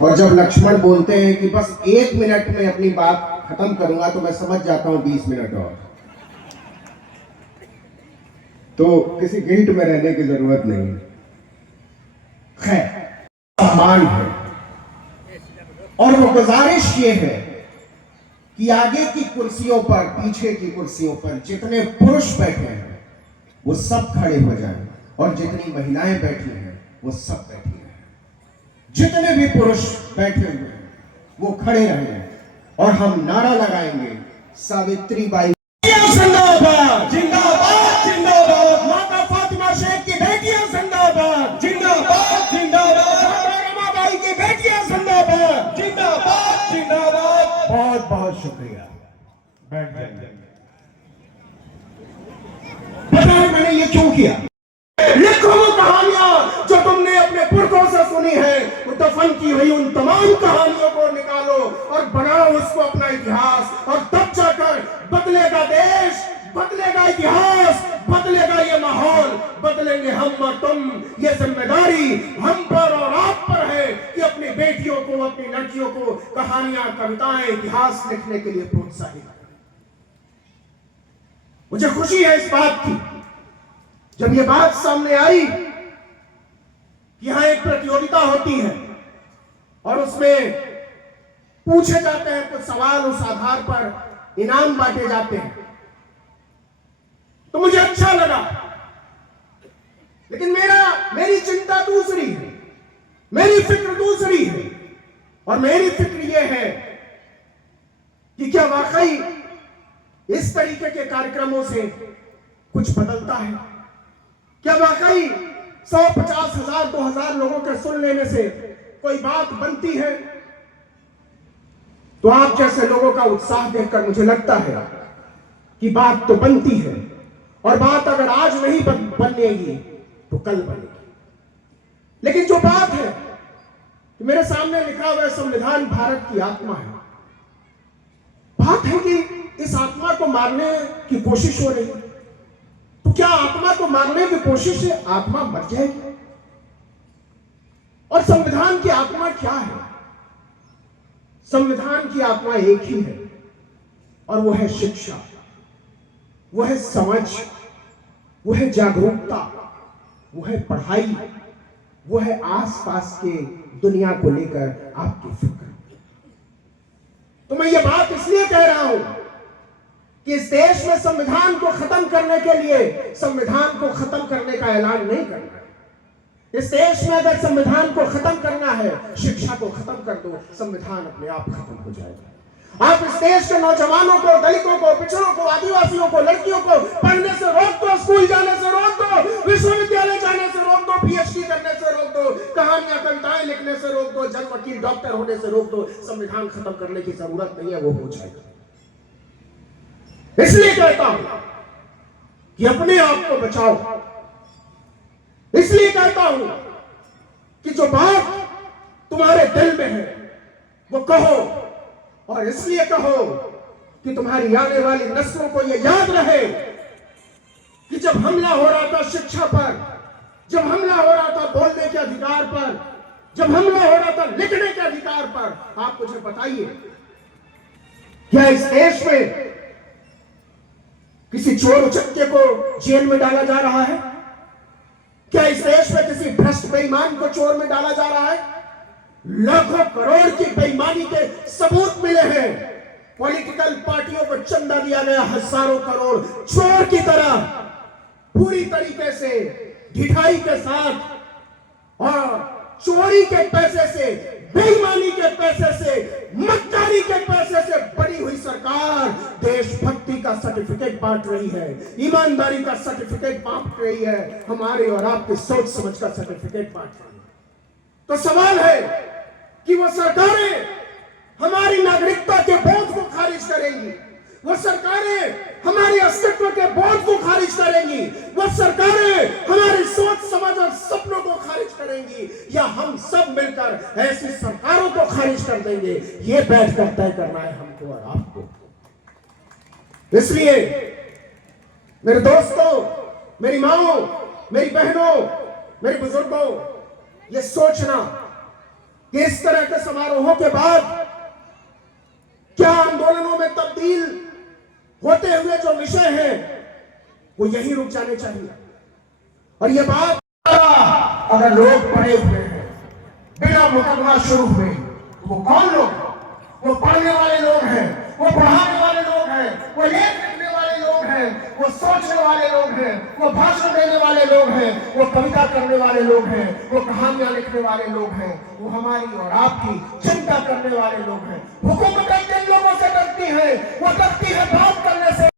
और जब लक्ष्मण बोलते हैं कि बस 1 मिनट में अपनी बात खत्म करूंगा, तो मैं समझ जाता हूं 20 मिनट और। तो किसी गिल्ट में रहने की जरूरत नहीं। खैर, सम्मान है और वो गुजारिश ये है कि आगे की कुर्सियों पर, पीछे की कुर्सियों पर जितने पुरुष बैठे हैं वो सब खड़े हो जाएं, और जितनी महिलाएं बैठी हैं वो सब बैठी हैं। जितने भी पुरुष बैठे हुए हैं वो खड़े रहें और हम नारा लगाएंगे, सावित्री बाई जिंदाबाद, जिंदाबाद, जिंदाबाद। माता फातिमा शेख की बेटियां जिंदाबाद, जिंदाबाद, जिंदाबाद। रमाबाई की बेटियां जिंदाबाद, जिंदाबाद, जिंदाबाद। बहुत बहुत शुक्रिया। बैठ जाइए। पता है मैंने ये क्यों किया? लिखो वो कहानियां जो तुमने अपने पुरखों से सुनी है, वो दफन की हुई उन तमाम कहानियों को निकालो और बनाओ उसको अपना इतिहास, और तब जाकर बदलेगा देश, बदलेगा इतिहास, बदलेगा ये माहौल, बदलेंगे हम और तुम। ये जिम्मेदारी हम पर और आप पर है कि अपनी बेटियों को, अपनी लड़कियों को कहानियां, कविताएं, इतिहास लिखने के लिए प्रोत्साहित करें। मुझे खुशी है इस बात की, जब ये बात सामने आई कि यहां एक प्रतियोगिता होती है और उसमें पूछे जाते हैं कुछ सवाल, उस आधार पर इनाम बांटे जाते हैं, तो मुझे अच्छा लगा। लेकिन मेरी चिंता दूसरी है, मेरी फिक्र दूसरी है। और मेरी फिक्र यह है कि क्या वाकई इस तरीके के कार्यक्रमों से कुछ बदलता है? क्या वाकई 100, 50 हजार, 2000 लोगों के सुन लेने से कोई बात बनती है? तो आप जैसे लोगों का उत्साह देखकर मुझे लगता है कि बात तो बनती है, और बात अगर आज नहीं बनेगी तो कल बनेगी। लेकिन जो बात है कि मेरे सामने लिखा हुआ संविधान भारत की आत्मा है, बात है कि इस आत्मा को मारने की कोशिश हो रही है। तो क्या आत्मा को मारने की कोशिश से आत्मा मर जाएगी? और संविधान की आत्मा क्या है? संविधान की आत्मा एक ही है, और वो है शिक्षा, वो है समझ, वो है जागरूकता, वो है पढ़ाई, वो है आसपास के दुनिया को लेकर आपकी फिक्र। तो मैं ये बात इसलिए कह रहा हूं कि इस देश में संविधान को खत्म करने के लिए संविधान को खत्म करने का ऐलान नहीं करना है। इस देश में अगर संविधान को खत्म करना है, शिक्षा को खत्म कर दो, संविधान अपने आप खत्म हो जाएगा। आप इस देश के नौजवानों को, दलितों को, पिछड़ों को, आदिवासियों को, लड़कियों को पढ़ने से रोक दो, स्कूल जाने से रोक दो, विश्वविद्यालय जाने से रोक दो, पीएचडी करने से रोक दो, कहानियां, कविताएं लिखने से रोक दो, जज, वकील, डॉक्टर होने से रोक दो। संविधान खत्म करने की जरूरत नहीं है, वो हो जाएगा। इसलिए कहता हूं कि अपने आप को बचाओ। इसलिए कहता हूं कि जो बात तुम्हारे दिल में है वो कहो, और इसलिए कहो कि तुम्हारी आने वाली नस्लों को यह याद रहे कि जब हमला हो रहा था शिक्षा पर, जब हमला हो रहा था बोलने के अधिकार पर, जब हमला हो रहा था लिखने के अधिकार पर, आप मुझे बताइए, क्या इस देश में किसी चोर उचक्के को जेल में डाला जा रहा है? क्या इस देश में किसी भ्रष्ट बेईमान को चोर में डाला जा रहा है? लाखों करोड़ की बेईमानी के सबूत मिले हैं। पॉलिटिकल पार्टियों को चंदा दिया गया, हजारों करोड़, चोर की तरह पूरी तरीके से ढिठाई के साथ, और चोरी के पैसे से, बेईमानी के पैसे से, मक्कारी के पैसे से बनी हुई सरकार देशभक्ति का सर्टिफिकेट बांट रही है, ईमानदारी का सर्टिफिकेट बांट रही है, हमारे और आपके सोच समझ का सर्टिफिकेट बांट रही है। तो सवाल है कि वो सरकारें हमारी नागरिकता के बोझ को खारिज करेंगी, वो सरकारें हमारे अस्तित्व के बोझ को खारिज करेंगी, वो सरकारें हमारी सोच समझ और सपनों को खारिज करेंगी, या हम सब मिलकर ऐसी सरकारों को खारिज कर देंगे। ये बैठकर तय करना है हमको और आपको। इसलिए मेरे दोस्तों, मेरी माओ, मेरी बहनों, मेरे बुजुर्गों, ये सोचना कि इस तरह के समारोहों के बाद क्या आंदोलनों में तब्दील होते हुए जो विषय हैं वो यही रुक जाने चाहिए। और ये बात अगर लोग पढ़े हुए हैं, बिना मुकदमा शुरू हुए, वो कौन लोग हैं? वो पढ़ने वाले लोग हैं, वो पढ़ाने वाले लोग हैं, वो लेख लिखने वाले लोग हैं, वो सोचने वाले लोग हैं, वो भाषण देने वाले लोग हैं, वो कविता करने वाले लोग हैं, वो कहानियां लिखने वाले लोग हैं, वो हमारी और आपकी चिंता करने वाले लोग हैं। हुकूमत किन लोगों से डरती है? वो डरती है बात करने से।